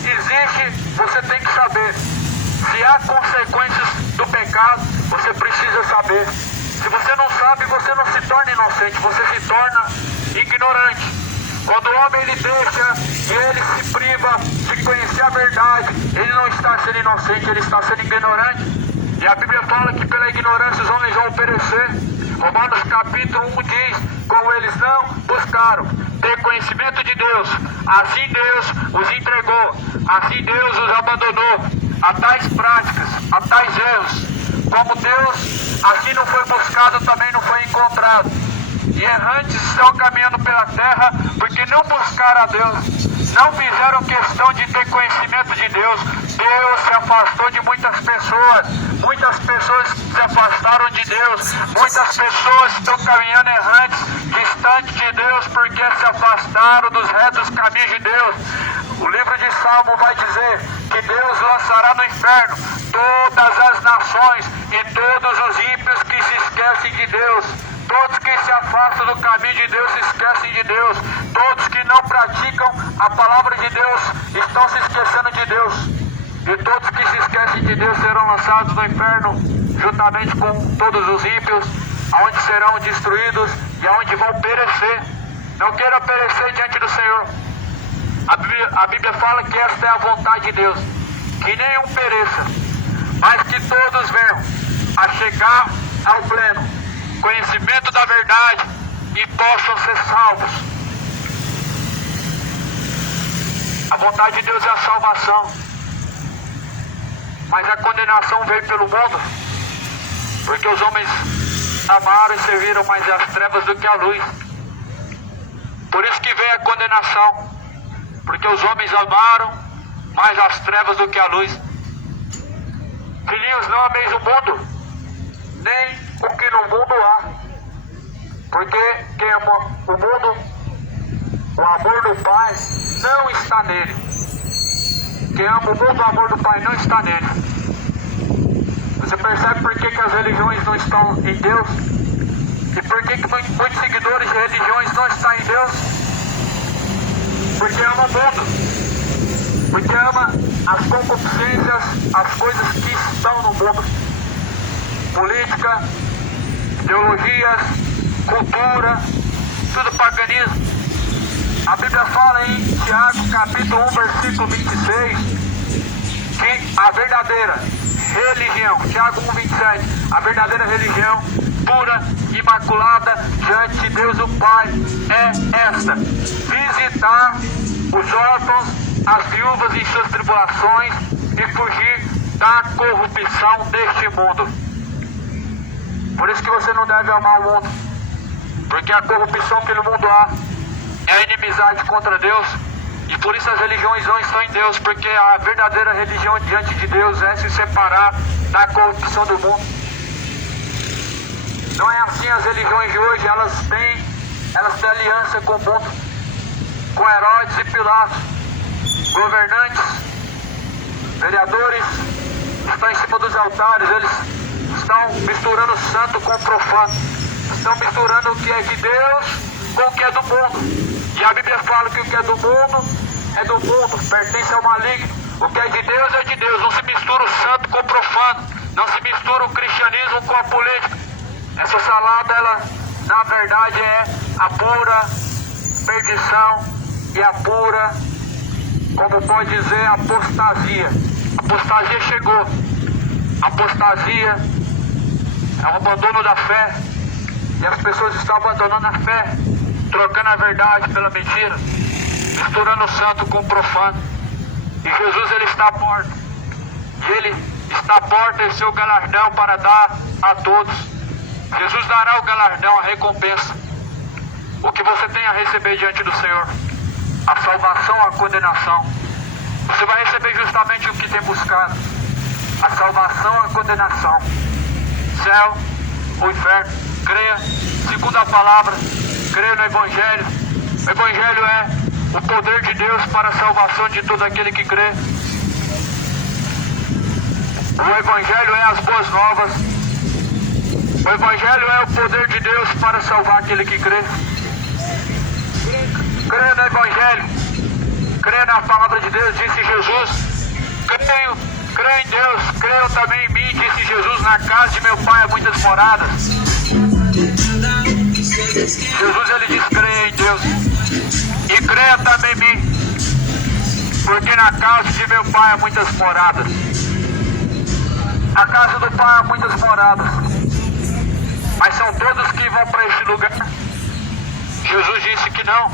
Se existe, você tem que saber. Se há consequências do pecado, você precisa saber. Se você não sabe, você não se torna inocente, você se torna ignorante. Quando o homem ele deixa e ele se priva de conhecer a verdade, ele não está sendo inocente, ele está sendo ignorante. E a Bíblia fala que pela ignorância os homens vão perecer. Romanos capítulo 1 diz: como eles não buscaram ter conhecimento de Deus, assim Deus os entregou, assim Deus os abandonou a tais práticas, a tais erros. Como Deus assim não foi buscado, também não foi encontrado. E errantes estão caminhando pela terra porque não buscaram a Deus, não fizeram questão de ter conhecimento de Deus. Deus se afastou de muitas pessoas se afastaram de Deus, muitas pessoas estão caminhando errantes, distantes de Deus, porque se afastaram dos retos caminhos de Deus. O livro de Salmo vai dizer que Deus lançará no inferno todas as nações e todos os ímpios que se esquecem de Deus. Todos que se afastam do caminho de Deus se esquecem de Deus. Todos que não praticam a palavra de Deus estão se esquecendo de Deus. E todos que se esquecem de Deus serão lançados no inferno, juntamente com todos os ímpios, aonde serão destruídos e aonde vão perecer. Não queiram perecer diante do Senhor. A Bíblia fala que esta é a vontade de Deus, que nenhum pereça, mas que todos venham a chegar ao pleno conhecimento da verdade e possam ser salvos. A vontade de Deus é a salvação, mas a condenação veio pelo mundo, porque os homens amaram e serviram mais as trevas do que a luz. Por isso que veio a condenação, porque os homens amaram mais as trevas do que a luz. Filhinhos, não ameis o mundo, nem o que no mundo há, porque quem ama o mundo, o amor do Pai não está nele. Quem ama o mundo, o amor do Pai não está nele. Você percebe por que as religiões não estão em Deus? E por que muitos seguidores de religiões não estão em Deus? Porque ama o mundo, porque ama as concupiscências, as coisas que estão no mundo. Política, ideologias, cultura, tudo paganismo. A Bíblia fala em Tiago capítulo 1, versículo 26, que a verdadeira religião, Tiago 1, 27, a verdadeira religião pura, imaculada diante de Deus o Pai é esta: visitar os órfãos, as viúvas em suas tribulações e fugir da corrupção deste mundo. Por isso que você não deve amar o mundo, porque a corrupção que no mundo há é a inimizade contra Deus, e por isso as religiões não estão em Deus, porque a verdadeira religião diante de Deus é se separar da corrupção do mundo. Não é assim as religiões de hoje, elas têm aliança com o mundo, com Herodes e Pilatos, governantes, vereadores, estão em cima dos altares, eles estão misturando o santo com o profano, estão misturando o que é de Deus com o que é do mundo. E a Bíblia fala que o que é do mundo, pertence ao maligno. O que é de Deus, não se mistura o santo com o profano, não se mistura o cristianismo com a política. Essa salada, ela, na verdade, é a pura perdição e a pura, como pode dizer, apostasia. Apostasia chegou. Apostasia é o abandono da fé. E as pessoas estão abandonando a fé, trocando a verdade pela mentira, misturando o santo com o profano. E Jesus, ele está à porta. E ele está à porta e seu galardão para dar a todos. Jesus dará o galardão, a recompensa. O que você tem a receber diante do Senhor: a salvação ou a condenação. Você vai receber justamente o que tem buscado: a salvação ou a condenação, céu ou inferno. Creia, segundo a palavra, creia no Evangelho. O Evangelho é o poder de Deus para a salvação de todo aquele que crê. O Evangelho é as boas novas. O Evangelho é o poder de Deus para salvar aquele que crê. Creia no Evangelho, creia na palavra de Deus, disse Jesus. Creio em Deus, creio também em mim, disse Jesus. Na casa de meu Pai há muitas moradas. Jesus, ele diz: creia em Deus e creia também em mim, porque na casa de meu Pai há muitas moradas. Na casa do Pai há muitas moradas, mas são todos que vão para este lugar? Jesus disse que não.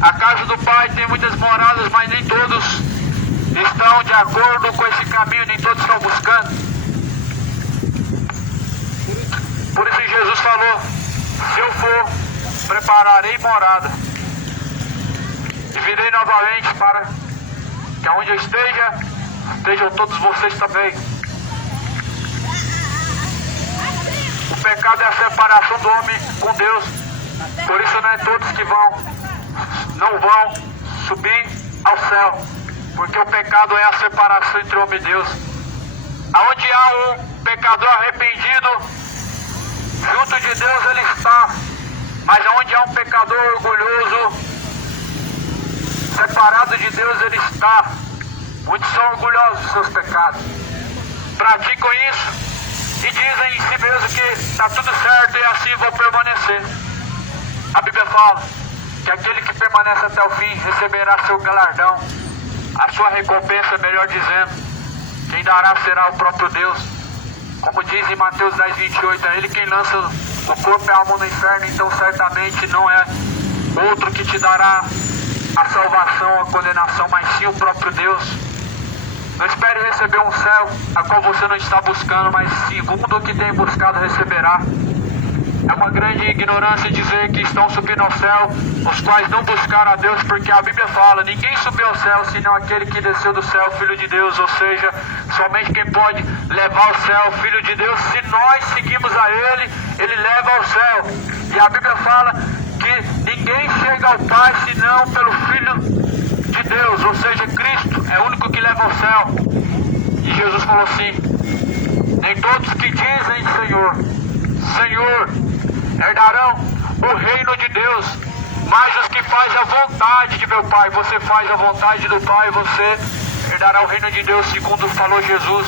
A casa do Pai tem muitas moradas, mas nem todos estão de acordo com esse caminho, nem todos estão buscando. Por isso Jesus falou: se eu for, prepararei morada, e virei novamente para que aonde eu estejam todos vocês também. O pecado é a separação do homem com Deus. Por isso não é todos que não vão subir ao céu, porque o pecado é a separação entre o homem e Deus. Aonde há um pecador arrependido, junto de Deus ele está. Mas aonde há um pecador orgulhoso, separado de Deus, ele está. Muitos são orgulhosos dos seus pecados, praticam isso e dizem em si mesmo que está tudo certo e assim vão permanecer. A Bíblia fala que aquele que permanece até o fim receberá seu galardão, a sua recompensa, melhor dizendo. Quem dará será o próprio Deus. Como diz em Mateus 10:28, é Ele quem lança o corpo e a alma no inferno, então certamente não é outro que te dará a salvação ou a condenação, mas sim o próprio Deus. Não espere receber um céu a qual você não está buscando, mas segundo o que tem buscado receberá. É uma grande ignorância dizer que estão subindo ao céu os quais não buscaram a Deus, porque a Bíblia fala: ninguém subiu ao céu senão aquele que desceu do céu, Filho de Deus. Ou seja, somente quem pode levar ao céu, Filho de Deus. Se nós seguimos a Ele, Ele leva ao céu. E a Bíblia fala que ninguém chega ao Pai senão pelo Filho de Deus, ou seja, Cristo é o único que leva ao céu. E Jesus falou assim: nem todos que dizem Senhor, Senhor, herdarão o reino de Deus, mas os que fazem a vontade de meu Pai. Você faz a vontade do Pai, você herdará o reino de Deus, segundo falou Jesus.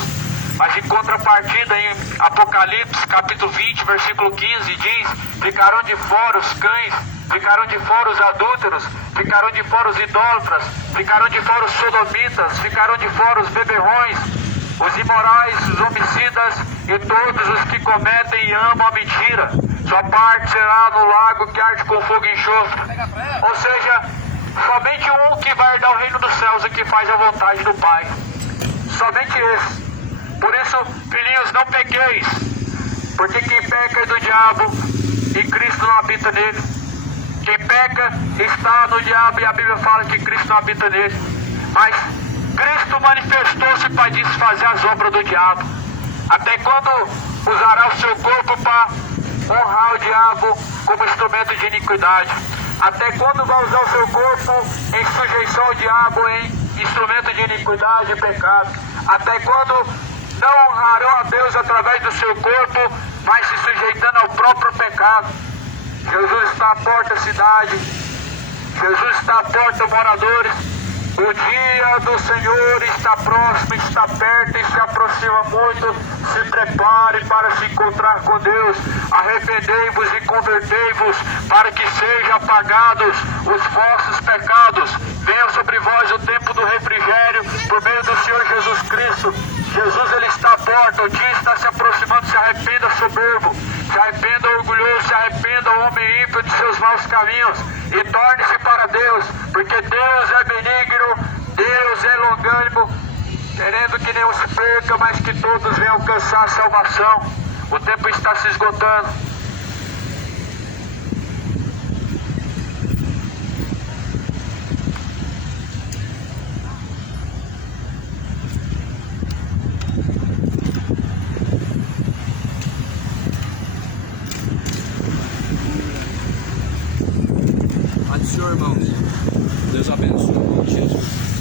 Mas em contrapartida, em Apocalipse capítulo 20, versículo 15, diz: ficarão de fora os cães, ficarão de fora os adúlteros, ficarão de fora os idólatras, ficarão de fora os sodomitas, ficarão de fora os beberrões, os imorais, os homicidas e todos os que cometem e amam a mentira. Sua parte será no lago que arde com fogo e enxofre. Ou seja, Somente um que vai herdar o reino dos céus e que faz a vontade do Pai. Somente esse. Por isso, filhinhos, não pequeis, porque quem peca é do diabo e Cristo não habita nele. Quem peca está no diabo e a Bíblia fala que Cristo não habita nele. Mas Cristo manifestou-se para desfazer as obras do diabo. Até quando usará o seu corpo para honrar o diabo como instrumento de iniquidade? Até quando vai usar o seu corpo em sujeição ao diabo, em instrumento de iniquidade e pecado? Até quando não honrarão a Deus através do seu corpo, mas se sujeitando ao próprio pecado? Jesus está à porta, cidade. Jesus está à porta, moradores. O dia do Senhor está próximo, está perto e se aproxima muito. Se prepare para se encontrar com Deus. Arrependei-vos e convertei-vos, para que sejam apagados os vossos pecados. Venha sobre vós o tempo do refrigério, por meio do Senhor Jesus Cristo. Jesus, Ele está à porta, o dia está se aproximando. Se arrependa, soberbo. Se arrependa, orgulhoso. Se arrependa, homem ímpio, de seus maus caminhos, e torne-se para Deus, porque Deus é benigno, Deus é longânimo, querendo que nenhum se perca, mas que todos venham alcançar a salvação. O tempo está se esgotando. Paz do Senhor, irmãos. Deus abençoe. Jesus.